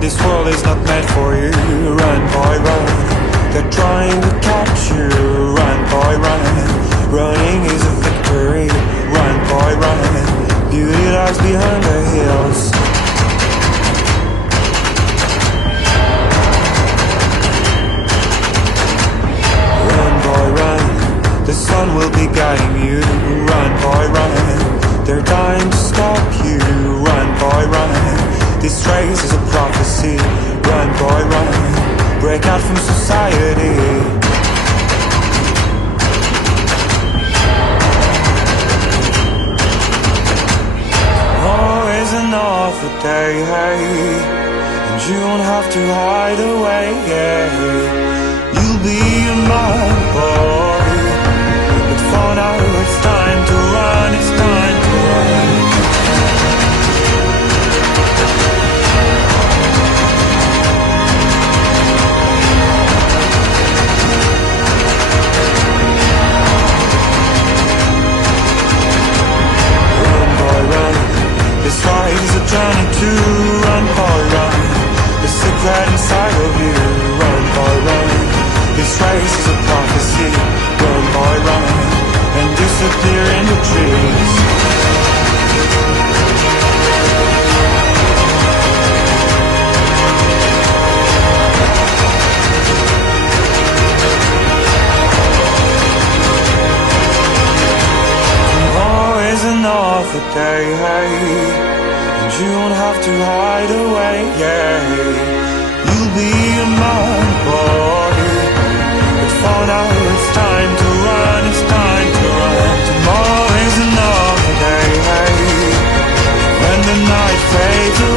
This world is not meant for you. Run, boy, run. They're trying to catch you. Run, boy, run. Running is a victory. Run, boy, run. Beauty lies behind the hills. Run, boy, run. The sun will be guiding you. Run, boy, run. They're dying to stop you. Run, boy, run. This race is a prophecy. Run, boy, run. Break out from society. Always another day, and you won't have to hide away. You'll be a man, boy, but for now it's time to run. It's time to run. This fight is a journey to run, boy, run. The secret inside of you. Run, boy, run. This race is a prophecy. Run, boy, run. And disappear in the trees. Tomorrow is another day, and you won't have to hide away. You'll be a man, boy, but for now it's time to run. It's time to run. Tomorrow is another day, when the night fades away.